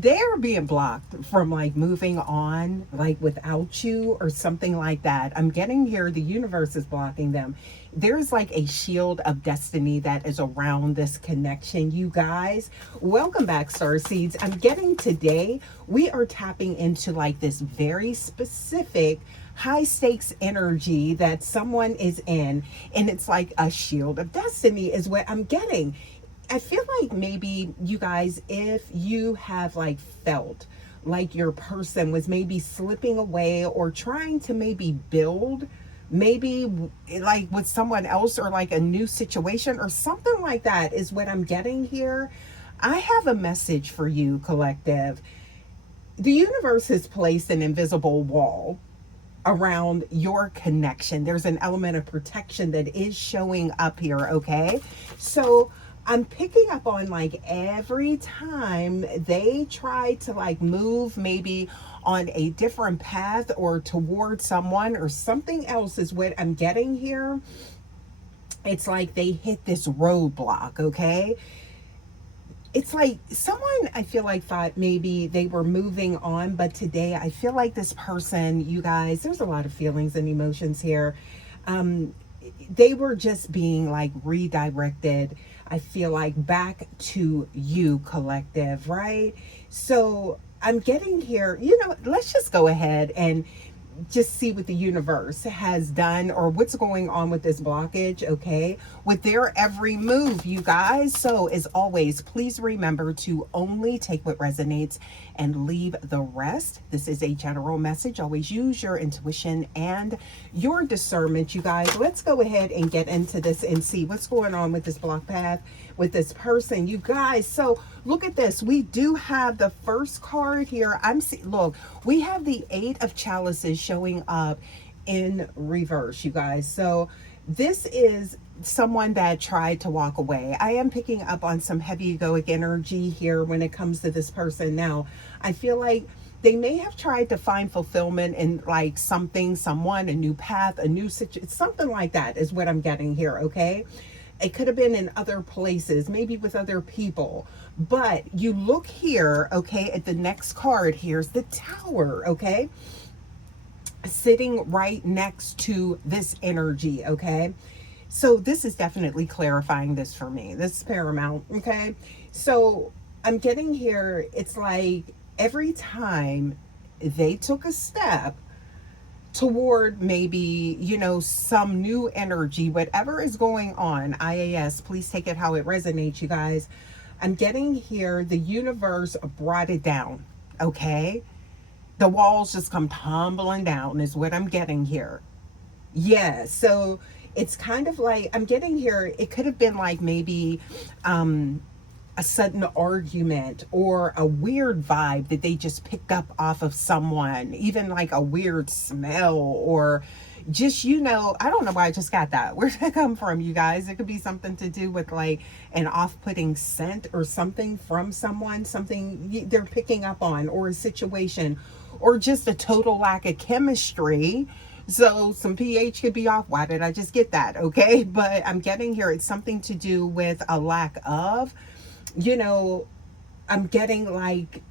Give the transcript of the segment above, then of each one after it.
they're being blocked from like moving on, like without you or something like that. I'm getting here, the universe is blocking them. There's like a shield of destiny that is around this connection, you guys. Welcome back, Star Seeds. I'm getting today, we are tapping into like this very specific high stakes energy that someone is in, and it's like a shield of destiny, is what I'm getting. I feel like maybe you guys, if you have like felt like your person was maybe slipping away or trying to maybe build maybe like with someone else or like a new situation or something like that, is what I'm getting here. I have a message for you, collective. The universe has placed an invisible wall around your connection. There's an element of protection that is showing up here, okay? So I'm picking up on like every time they try to like move maybe on a different path or toward someone or something else, is what I'm getting here. It's like they hit this roadblock, okay? It's like someone, I feel like, thought maybe they were moving on, but today I feel like this person, you guys, there's a lot of feelings and emotions here. um they were just being like redirected, I feel like, back to you, collective, right? So I'm getting here, let's just go ahead and just see what the universe has done or what's going on with this blockage, okay? With their every move, you guys. So, as always, please remember to only take what resonates and leave the rest. This is a general message. Always use your intuition and your discernment, you guys. Let's go ahead and get into this and see what's going on with this block path, with this person, you guys. So, look at this. We do have the first card here. Look, we have the Eight of Chalices showing up in reverse, you guys. So this is someone that tried to walk away. I am picking up on some heavy egoic energy here when it comes to this person. Now, I feel like they may have tried to find fulfillment in like something, someone, a new path, a new situation, something like that is what I'm getting here, okay? It could have been in other places, maybe with other people. But you look here, okay, at the next card. Here's the Tower, okay? Sitting right next to this energy, okay? So this is definitely clarifying this for me. This is paramount, okay? So I'm getting here, it's like every time they took a step toward maybe, some new energy, whatever is going on, IAS, please take it how it resonates, you guys. I'm getting here, the universe brought it down, okay? The walls just come tumbling down, is what I'm getting here. Yeah, so it's kind of like, I'm getting here, it could have been like maybe a sudden argument or a weird vibe that they just picked up off of someone, even like a weird smell, or just, I don't know why I just got that. Where'd that come from, you guys? It could be something to do with like an off-putting scent or something from someone, something they're picking up on, or a situation, or just a total lack of chemistry. So some pH could be off. Why did I just get that? Okay. But I'm getting here, it's something to do with a lack of, I'm getting like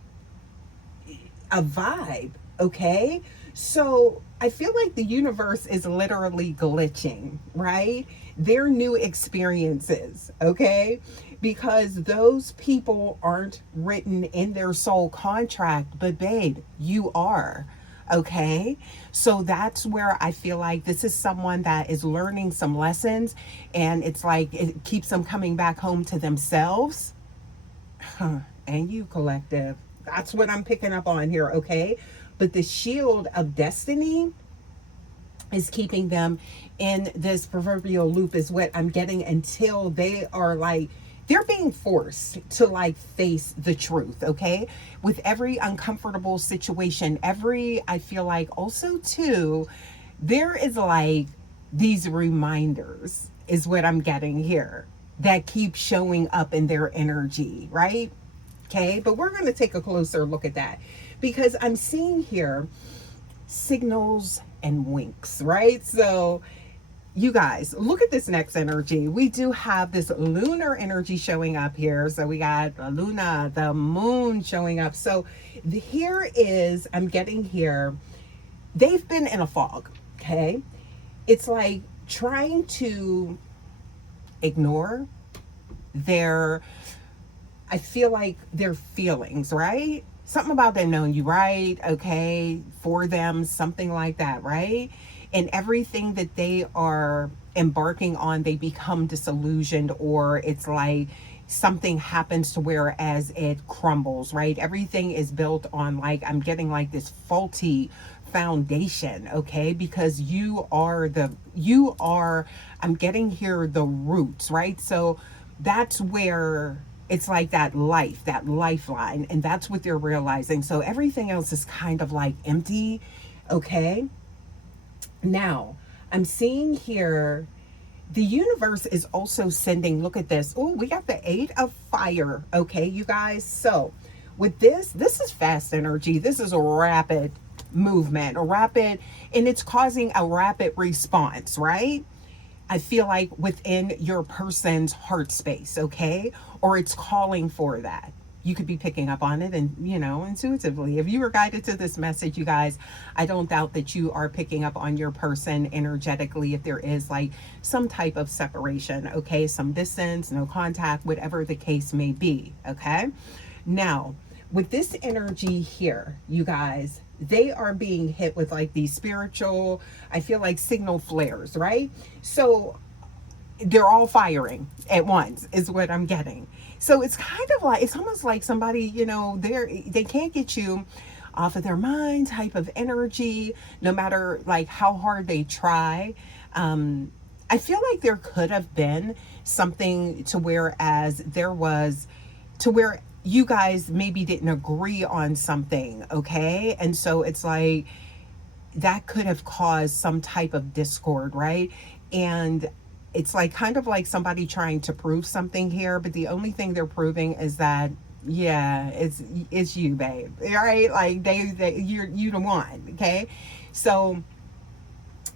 a vibe, okay? So I feel like the universe is literally glitching, right? Their new experiences, okay? Because those people aren't written in their soul contract, but babe, you are. Okay, so that's where I feel like this is someone that is learning some lessons, and it's like it keeps them coming back home to themselves. And you, collective. That's what I'm picking up on here, okay? But the shield of destiny is keeping them in this proverbial loop, is what I'm getting, until they are like, they're being forced to like face the truth, okay? With every uncomfortable situation, I feel like also too, there is like these reminders, is what I'm getting here, that keep showing up in their energy, right? Okay, but we're going to take a closer look at that, because I'm seeing here signals and winks, right? So you guys, look at this next energy. We do have this lunar energy showing up here. So we got the Luna, the moon showing up. So here is, I'm getting here, they've been in a fog, okay? It's like trying to ignore their, I feel like their feelings, right? Something about them knowing you, right? Okay, for them, something like that, right? And everything that they are embarking on, they become disillusioned, or it's like something happens to where as it crumbles, right? Everything is built on, like, I'm getting like this faulty foundation, okay? Because you are, I'm getting here the roots, right? So that's where it's like that life, that lifeline, and that's what they're realizing. So everything else is kind of like empty, okay? Now, I'm seeing here the universe is also sending, look at this. Oh, we got the 8 of fire. Okay, you guys. So with this is fast energy. This is a rapid movement, a rapid, and it's causing a rapid response, right? I feel like within your person's heart space, okay? Or it's calling for that. You could be picking up on it and, intuitively. If you were guided to this message, you guys, I don't doubt that you are picking up on your person energetically if there is like some type of separation, okay? Some distance, no contact, whatever the case may be, okay? Now, with this energy here, you guys, they are being hit with like these spiritual, I feel like signal flares, right? So they're all firing at once is what I'm getting. So it's kind of like, it's almost like somebody, they can't get you off of their mind type of energy, no matter like how hard they try. I feel like there could have been something to where as there was to where you guys maybe didn't agree on something, okay? And so it's like that could have caused some type of discord, right? And it's like kind of like somebody trying to prove something here, but the only thing they're proving is that, yeah, it's you, babe, right? Like you the one, okay? So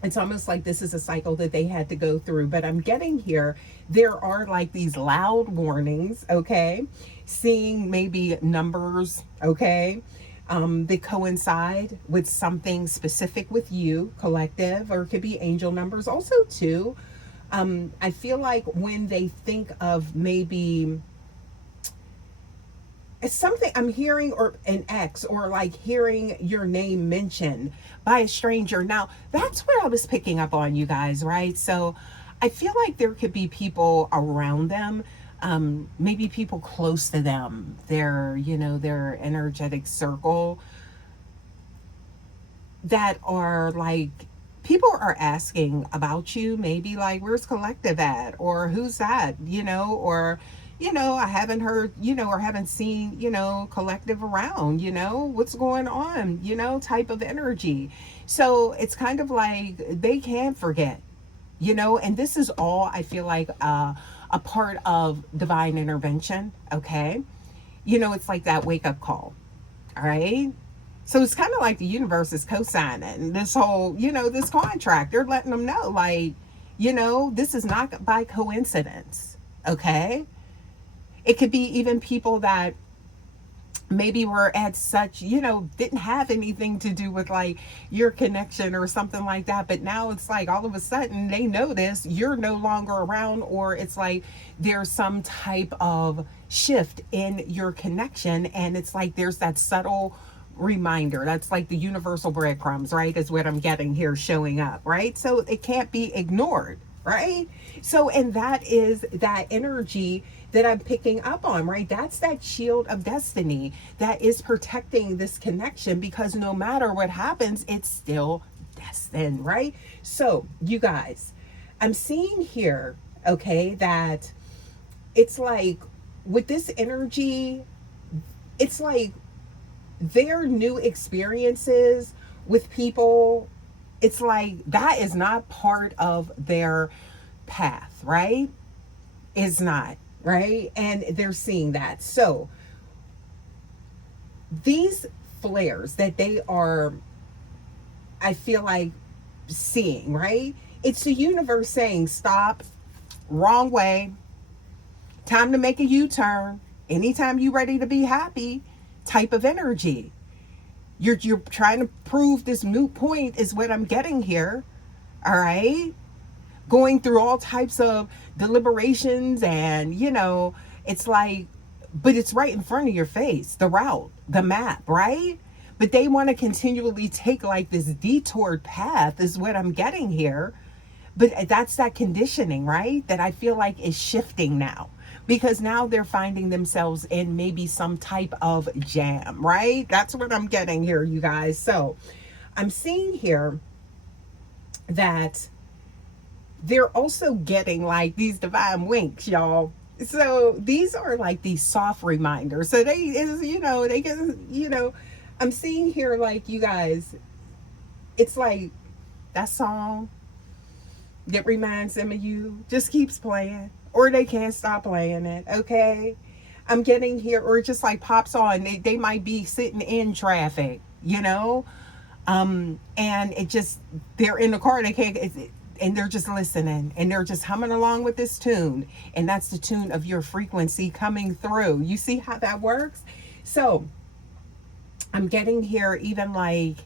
it's almost like this is a cycle that they had to go through. But I'm getting here, there are like these loud warnings, okay? Seeing maybe numbers, okay? That coincide with something specific with you, collective, or it could be angel numbers also too. I feel like when they think of maybe it's something I'm hearing, or an ex, or like hearing your name mentioned by a stranger. Now, that's what I was picking up on, you guys, right? So I feel like there could be people around them, maybe people close to them, their energetic circle, that are like, people are asking about you, maybe like, where's collective at, or who's that, or I haven't heard, or haven't seen, collective around, what's going on, type of energy. So it's kind of like they can't forget, and this is all, I feel like, a part of divine intervention, okay? It's like that wake up call, all right? So it's kind of like the universe is co-signing this whole, this contract. They're letting them know, like, this is not by coincidence, okay? It could be even people that maybe were at such, didn't have anything to do with like your connection or something like that. But now it's like all of a sudden they notice you're no longer around, or it's like there's some type of shift in your connection. And it's like there's that subtle reminder. That's like the universal breadcrumbs, right? Is what I'm getting here showing up, right? So it can't be ignored, right? So, and that is that energy that I'm picking up on, right? That's that shield of destiny that is protecting this connection, because no matter what happens, it's still destined, right? So, you guys, I'm seeing here, okay, that it's like with this energy, it's like their new experiences with people, it's like that is not part of their path, right? Is not, right? And they're seeing that. So these flares that they are, I feel like, seeing, right? It's the universe saying, stop, wrong way, time to make a U-turn. Anytime you're ready to be happy, type of energy. You're trying to prove this moot point is what I'm getting here. All right. Going through all types of deliberations, and it's like, but it's right in front of your face, the route, the map, right? But they want to continually take like this detoured path is what I'm getting here. But that's that conditioning, right? That I feel like is shifting now, because now they're finding themselves in maybe some type of jam, right? That's what I'm getting here, you guys. So I'm seeing here that they're also getting like these divine winks, y'all. So these are like these soft reminders. So they is they can I'm seeing here like, you guys, it's like that song that reminds them of you just keeps playing, or they can't stop playing it. Okay, I'm getting here, or it just like pops on. They might be sitting in traffic, and it just, they're in the car, they can't, and they're just listening, and they're just humming along with this tune, and that's the tune of your frequency coming through. You see how that works? So I'm getting here even like,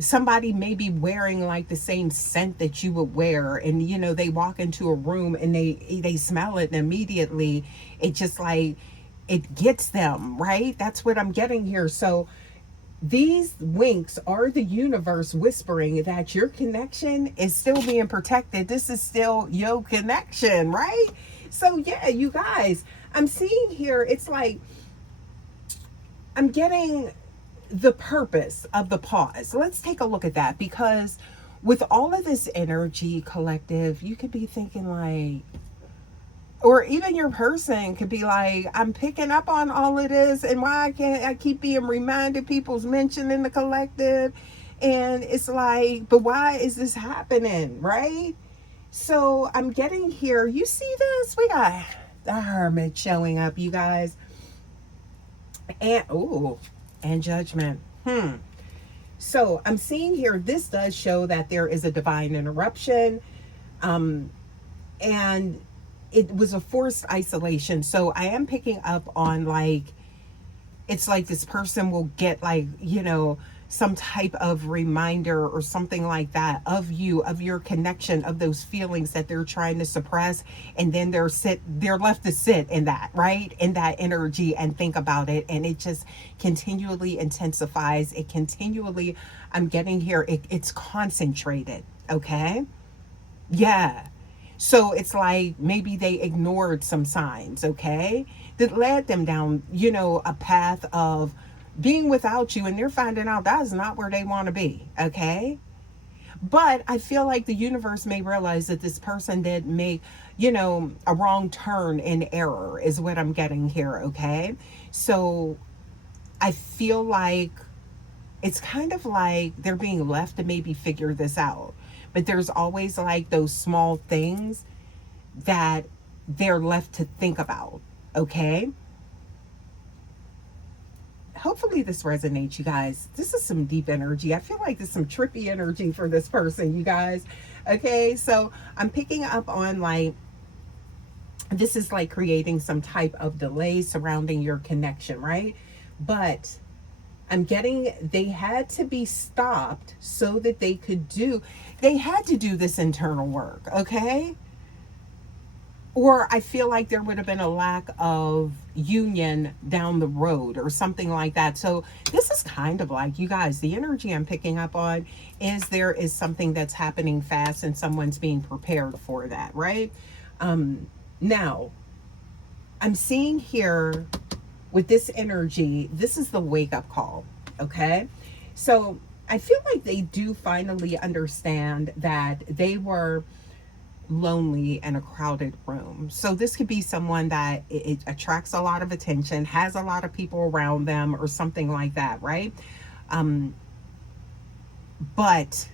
somebody may be wearing like the same scent that you would wear, and they walk into a room and they smell it, and immediately it just like, it gets them, right? That's what I'm getting here. So these winks are the universe whispering that your connection is still being protected. This is still your connection, right? So yeah, you guys, I'm seeing here, it's like I'm getting the purpose of the pause. Let's take a look at that, because with all of this energy, collective, you could be thinking like, or even your person could be like, I'm picking up on all of this, and why can't I keep being reminded, people's mentioned in the collective, and it's like, but why is this happening, right? So I'm getting here, you see this, we got the Hermit showing up, you guys, and Judgment. So I'm seeing here, this does show that there is a divine interruption, and it was a forced isolation. So I am picking up on like, it's like this person will get like, some type of reminder or something like that of you, of your connection, of those feelings that they're trying to suppress, and then they're left to sit in that, right, in that energy, and think about it, and it just continually intensifies. It continually, I'm getting here, it's concentrated. Okay, yeah. So it's like maybe they ignored some signs, okay, that led them down, a path of being without you, and they're finding out that's not where they want to be, okay? But I feel like the universe may realize that this person did make, a wrong turn in error, is what I'm getting here, okay? So I feel like it's kind of like they're being left to maybe figure this out. But there's always like those small things that they're left to think about, okay? Hopefully this resonates, you guys. This is some deep energy. I feel like there's some trippy energy for this person, you guys. Okay, so I'm picking up on like, this is like creating some type of delay surrounding your connection, right? But I'm getting, they had to be stopped so that they had to do this internal work, okay? Or I feel like there would have been a lack of union down the road or something like that. So this is kind of like, you guys, the energy I'm picking up on is there is something that's happening fast, and someone's being prepared for that, right? Now, I'm seeing here with this energy, this is the wake-up call, okay? So I feel like they do finally understand that they were lonely in a crowded room. So this could be someone that it attracts a lot of attention, has a lot of people around them, or something like that, right? But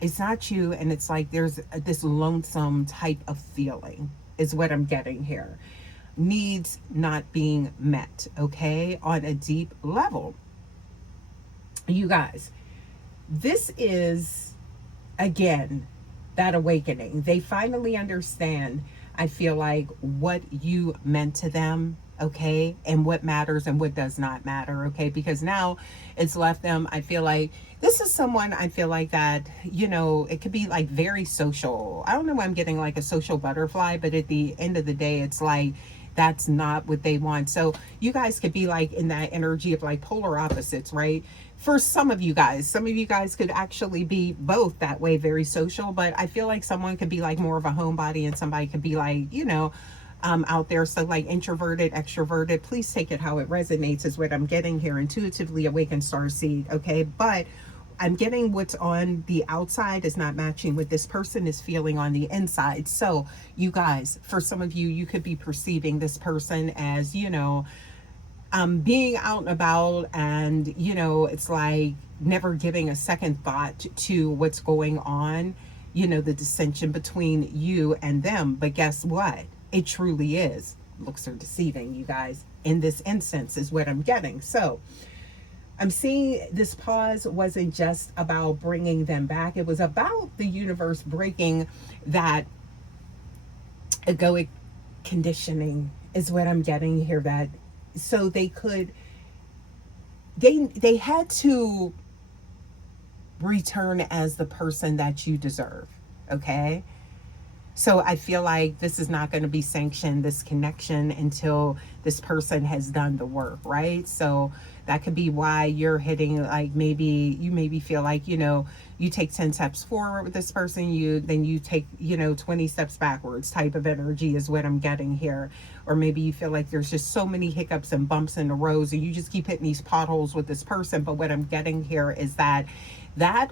it's not you, and it's like there's this lonesome type of feeling is what I'm getting here. Needs not being met, okay, on a deep level. You guys, this is again, that awakening. They finally understand, I feel like, what you meant to them, okay, and what matters and what does not matter, okay, because now it's left them, I feel like, this is someone, I feel like, that, it could be like very social. I don't know why I'm getting like a social butterfly, but at the end of the day, it's like, that's not what they want. So you guys could be like in that energy of like polar opposites, right? For some of you guys could actually be both that way, very social, but I feel like someone could be like more of a homebody and somebody could be like, out there. So like introverted, extroverted, please take it how it resonates is what I'm getting here. Intuitively awakened starseed. Okay. But I'm getting what's on the outside is not matching what this person is feeling on the inside. So you guys, for some of you, you could be perceiving this person as, being out and about, and it's like never giving a second thought to what's going on, the dissension between you and them. But guess what? It truly is. Looks are deceiving, you guys, in this instance is what I'm getting. So I'm seeing this pause wasn't just about bringing them back. It was about the universe breaking that egoic conditioning is what I'm getting here. That so they could, they had to return as the person that you deserve. Okay. So I feel like this is not going to be sanctioned, this connection, until this person has done the work, right? So that could be why you're hitting, like, maybe feel like, you take 10 steps forward with this person, then you take, 20 steps backwards type of energy is what I'm getting here. Or maybe you feel like there's just so many hiccups and bumps in the roads and you just keep hitting these potholes with this person. But what I'm getting here is that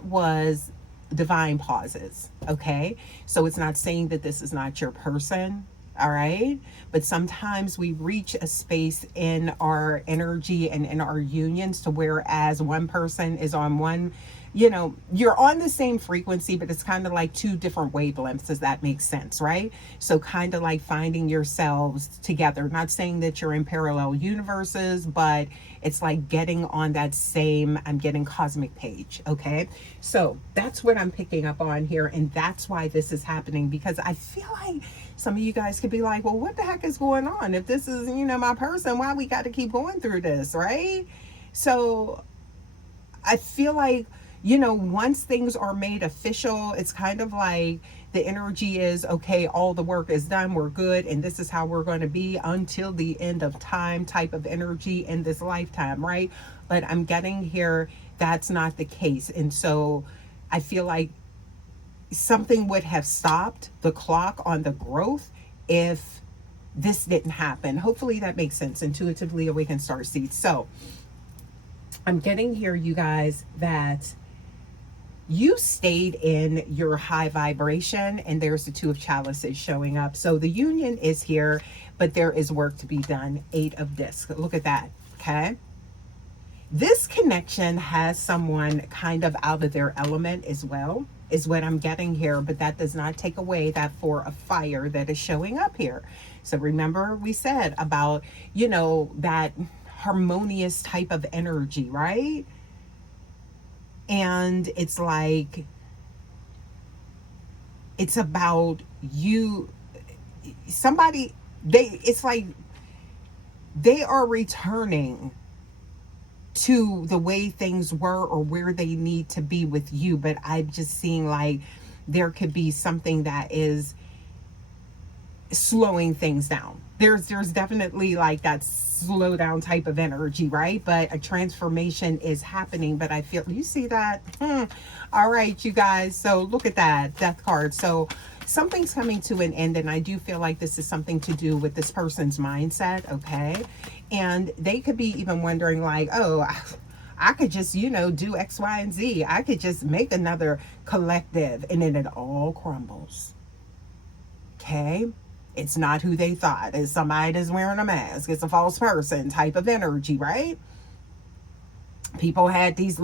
was divine pauses. Okay. So it's not saying that this is not your person. All right. But sometimes we reach a space in our energy and in our unions to whereas one person is on one, you're on the same frequency, but it's kind of like two different wavelengths. Does that make sense? Right. So kind of like finding yourselves together, not saying that you're in parallel universes, but it's like getting on that same, I'm getting cosmic page. Okay. So that's what I'm picking up on here. And that's why this is happening, because I feel like some of you guys could be like, well, what the heck is going on? If this is, my person, why we got to keep going through this? Right. So I feel like, once things are made official, it's kind of like the energy is, okay, all the work is done, we're good, and this is how we're going to be until the end of time type of energy in this lifetime, right? But I'm getting here, that's not the case. And so I feel like something would have stopped the clock on the growth if this didn't happen. Hopefully that makes sense. Intuitively awakened starseed. So I'm getting here, you guys, that you stayed in your high vibration, and there's the two of chalices showing up. So the union is here, but there is work to be done. 8 of discs. Look at that. Okay. This connection has someone kind of out of their element as well, is what I'm getting here. But that does not take away that 4 of fire that is showing up here. So remember we said about, that harmonious type of energy, right? And it's like, it's about you, somebody, it's like they are returning to the way things were or where they need to be with you. But I'm just seeing like there could be something that is slowing things down. There's definitely like that slow down type of energy, right? But a transformation is happening. But I feel, you see that? All right, you guys. So look at that death card. So something's coming to an end, and I do feel like this is something to do with this person's mindset. Okay. And they could be even wondering like, oh, I could just, do X, Y, and Z. I could just make another collective, and then it all crumbles. Okay. It's not who they thought. It's somebody that's wearing a mask. It's a false person type of energy, right? People had these,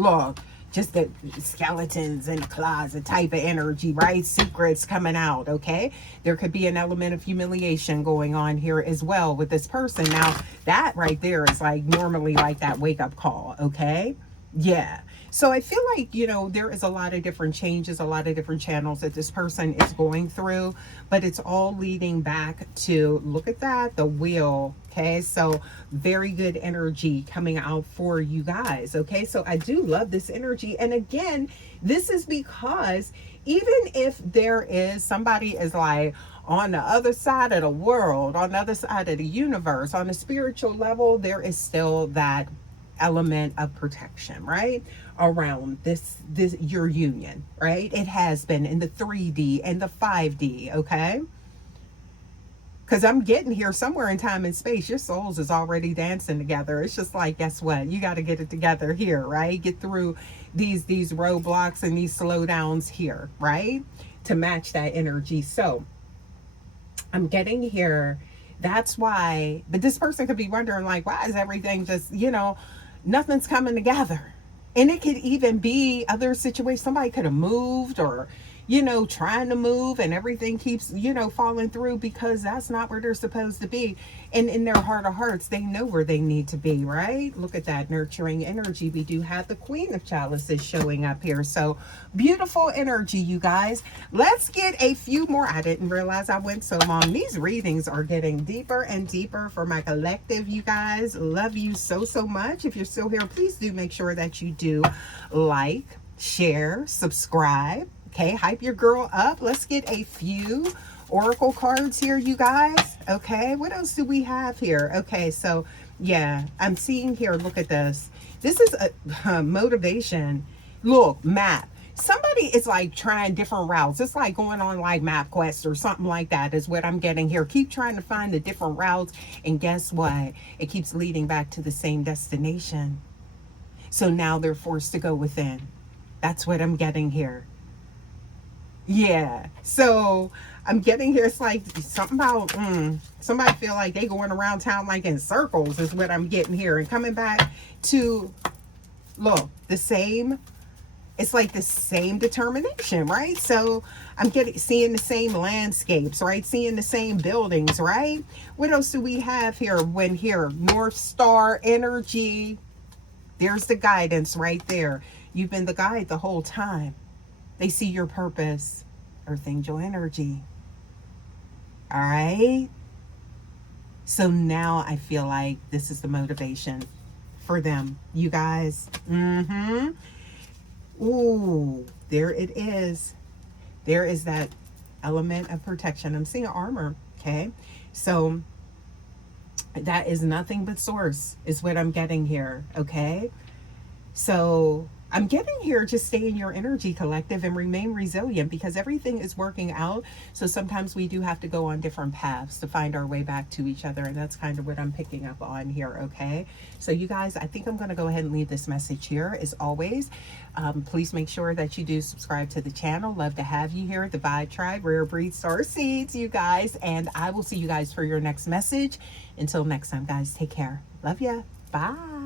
just the skeletons in the closet type of energy, right? Secrets coming out, okay? There could be an element of humiliation going on here as well with this person. Now, that right there is like normally like that wake-up call, okay? Yeah. So I feel like, there is a lot of different changes, a lot of different channels that this person is going through, but it's all leading back to, look at that, the wheel. Okay. So very good energy coming out for you guys. Okay. So I do love this energy. And again, this is because even if there is somebody is like on the other side of the world, on the other side of the universe, on a spiritual level, there is still that element of protection, right, around this your union, right? It has been in the 3D and the 5D. Okay, because I'm getting here somewhere in time and space, your souls is already dancing together. It's just like, guess what, you got to get it together here, right? Get through these roadblocks and these slowdowns here, right, to match that energy. So I'm getting here. That's why, but this person could be wondering, like, why is everything just, nothing's coming together? And it could even be other situations. Somebody could have moved or, trying to move and everything keeps, falling through because that's not where they're supposed to be. And in their heart of hearts, they know where they need to be, right? Look at that nurturing energy. We do have the Queen of Chalices showing up here. So beautiful energy, you guys. Let's get a few more. I didn't realize I went so long. These readings are getting deeper and deeper for my collective, you guys. Love you so, so much. If you're still here, please do make sure that you do like, share, subscribe. Okay, hype your girl up. Let's get a few oracle cards here, you guys. Okay, what else do we have here? Okay, so yeah, I'm seeing here, look at this. This is a motivation. Look, map. Somebody is like trying different routes. It's like going on like MapQuest or something like that is what I'm getting here. Keep trying to find the different routes, and guess what? It keeps leading back to the same destination. So now they're forced to go within. That's what I'm getting here. Yeah. So I'm getting here. It's like something about somebody feel like they going around town like in circles is what I'm getting here, and coming back to, look, the same. It's like the same determination, right? So I'm seeing the same landscapes, right? Seeing the same buildings, right? What else do we have here? When here, North Star energy. There's the guidance right there. You've been the guide the whole time. They see your purpose. Earth angel energy. All right. So now I feel like this is the motivation for them, you guys. Ooh, there it is. There is that element of protection. I'm seeing armor. Okay. So that is nothing but source is what I'm getting here. Okay. So I'm getting here, just stay in your energy, collective, and remain resilient, because everything is working out. So sometimes we do have to go on different paths to find our way back to each other. And that's kind of what I'm picking up on here. Okay. So you guys, I think I'm going to go ahead and leave this message here. As always, please make sure that you do subscribe to the channel. Love to have you here at the Vibe Tribe, Rare Breed Star Seeds, you guys. And I will see you guys for your next message. Until next time, guys, take care. Love ya. Bye.